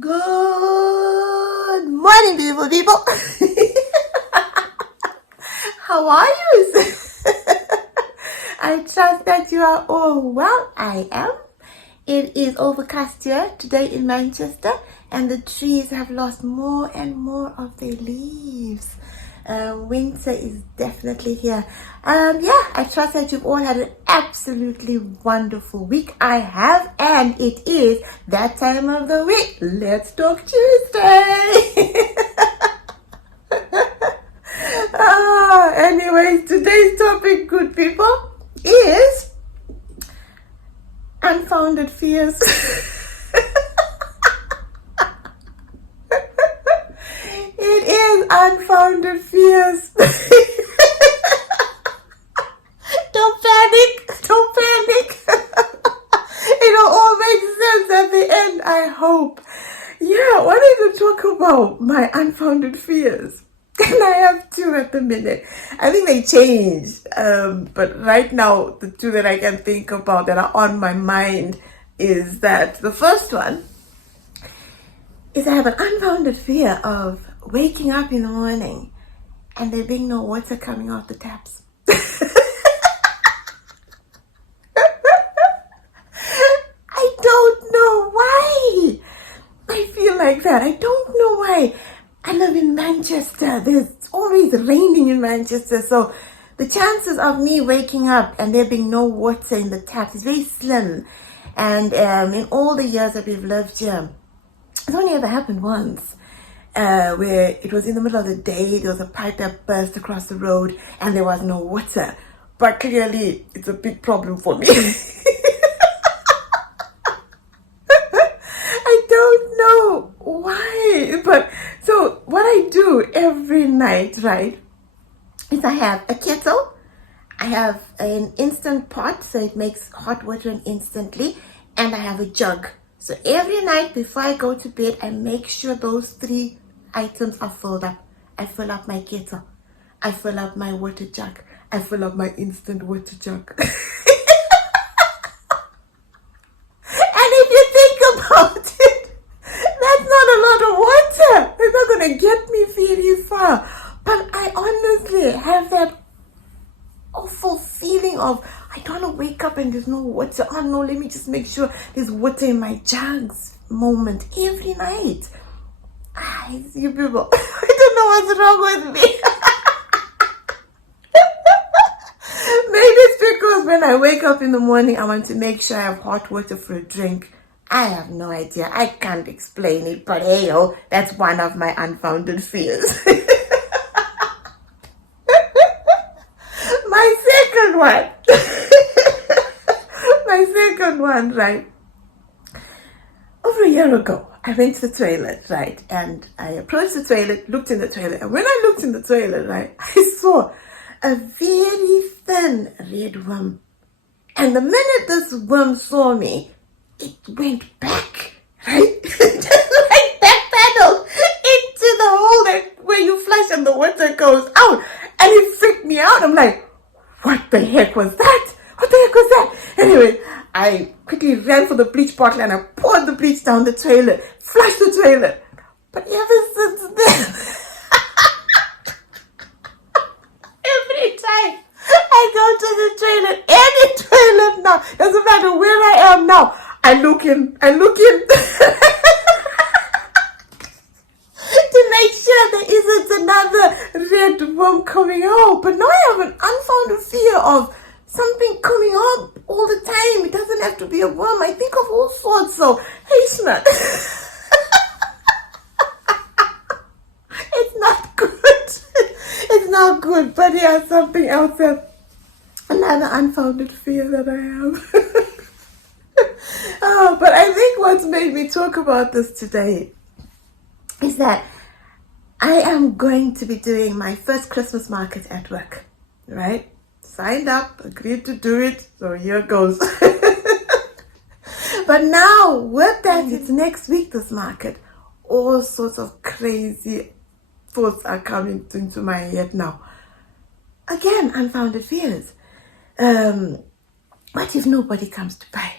Good morning, beautiful people. How are you? I trust that you are all well. I am. It is overcast here today in Manchester, and the trees have lost more and more of their leaves. Winter is definitely here. I trust that you've all had an absolutely wonderful week. I have, and it is that time of the week. Let's talk Tuesday. Anyways, today's topic, good people, is unfounded fears. It is unfounded fears. Don't panic. Don't panic. It'll all make sense at the end, I hope. Yeah, I wanted to talk about my unfounded fears. And I have two at the minute. I think they changed. But right now, the two that I can think about that are on my mind is that the first one is I have an unfounded fear of waking up in the morning and there being no water coming out the taps. I don't know why. I feel like that. I don't know why. I live in Manchester. There's always raining in Manchester. So the chances of me waking up and there being no water in the taps is very slim. And in all the years that we've lived here, it's only ever happened once. Where it was in the middle of the day, there was a pipe that burst across the road and there was no water. But clearly, it's a big problem for me. I don't know why, but so what I do every night, right, is I have a kettle, I have an instant pot, so it makes hot water instantly, and I have a jug. So every night before I go to bed, I make sure those three items are filled up. I fill up my kettle, I fill up my water jug, I fill up my instant water jug. And if you think about it, that's not a lot of water. It's not going to get me very far. But I honestly have that awful feeling of, I don't want to wake up and there's no water. Oh no, let me just make sure there's water in my jugs moment every night. It's you people. I don't know what's wrong with me. Maybe it's because when I wake up in the morning, I want to make sure I have hot water for a drink. I have no idea. I can't explain it, but hey, oh, that's one of my unfounded fears. My second one. My second one, right? Over a year ago, I went to the toilet, right? And I approached the toilet, looked in the toilet. And when I looked in the toilet, right, I saw a very thin red worm. And the minute this worm saw me, it went back, right? Just like backpedaled into the hole where you flush and the water goes out. And it freaked me out. I'm like, what the heck was that? What the heck was that? Anyway, I quickly ran for the bleach bottle and I poured the bleach down the toilet, flushed the toilet. But ever since then, every time I go to the toilet, any toilet now, doesn't matter where I am now, I look in to make sure there isn't another red worm coming out. But now I have an unfounded fear of something coming up all the time. It doesn't have to be a worm. I think of all sorts. So, hey, Shna. It's not good. It's not good. But yeah, something else that another unfounded fear that I have. Oh, but I think what's made me talk about this today is that I am going to be doing my first Christmas market at work, right? Signed up, agreed to do it, so here goes. But now, with that, it's next week, this market. All sorts of crazy thoughts are coming into my head now. Again, unfounded fears. What if nobody comes to buy?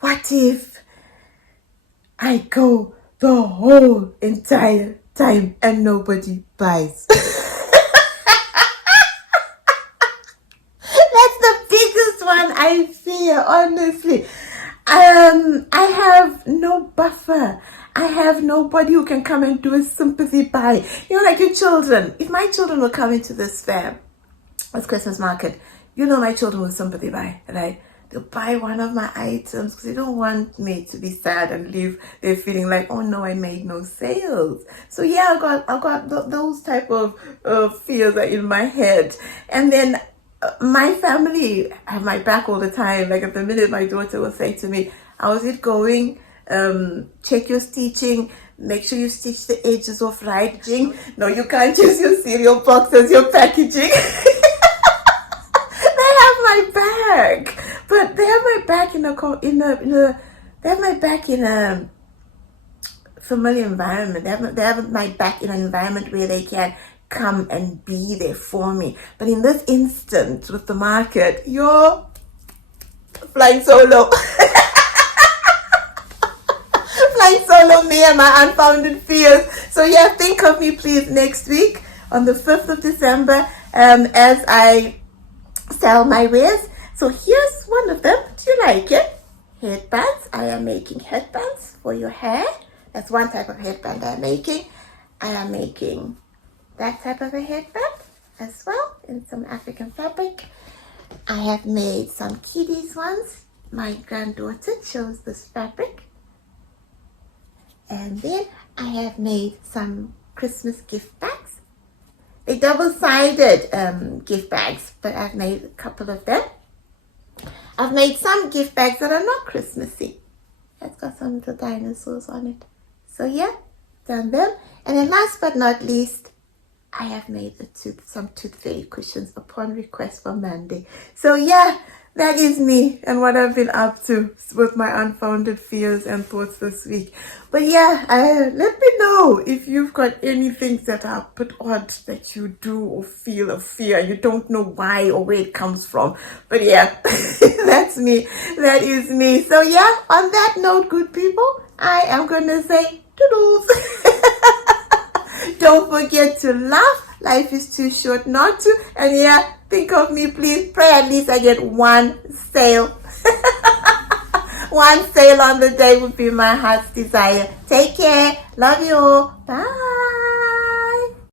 What if I go the whole entire time and nobody buys. That's the biggest one I fear, honestly. I have no buffer. I have nobody who can come and do a sympathy buy. You know, like your children. If my children were coming to this fair, this Christmas market, you know my children will sympathy buy, right? They'll buy one of my items because they don't want me to be sad and leave there feeling like, oh no, I made no sales. So yeah, I've got those type of fears are in my head. And then my family have my back all the time. Like at the minute, my daughter will say to me, how's it going? Check your stitching. Make sure you stitch the edges off right. No, you can't use your cereal box as your packaging. They have my back, but they have my back they have my back in a familiar environment. They have my back in an environment where they can come and be there for me. But in this instant with the market, you're flying solo. Flying solo, me and my unfounded fears. So yeah, think of me please next week on the 5th of December as I sell my wares. So here's one of them. Do you like it? Headbands. I am making headbands for your hair. That's one type of headband I'm making. I am making that type of a headband as well in some African fabric. I have made some kiddies ones. My granddaughter chose this fabric. And then I have made some Christmas gift bags. They're double-sided gift bags, but I've made a couple of them. I've made some gift bags that are not Christmassy. It's got some of the dinosaurs on it. So yeah, done them. And then last but not least, I have made some tooth fairy cushions upon request from Mandy. So yeah, that is me and what I've been up to with my unfounded fears and thoughts this week. But yeah, let me know if you've got anything that are a bit odd that you do or feel a fear. You don't know why or where it comes from. But yeah, that's me. That is me. So yeah, on that note, good people, I am going to say toodles. Don't forget to laugh. Life is too short not to. And yeah, think of me, please. Pray at least I get one sale. One sale on the day would be my heart's desire. Take care. Love you all. Bye.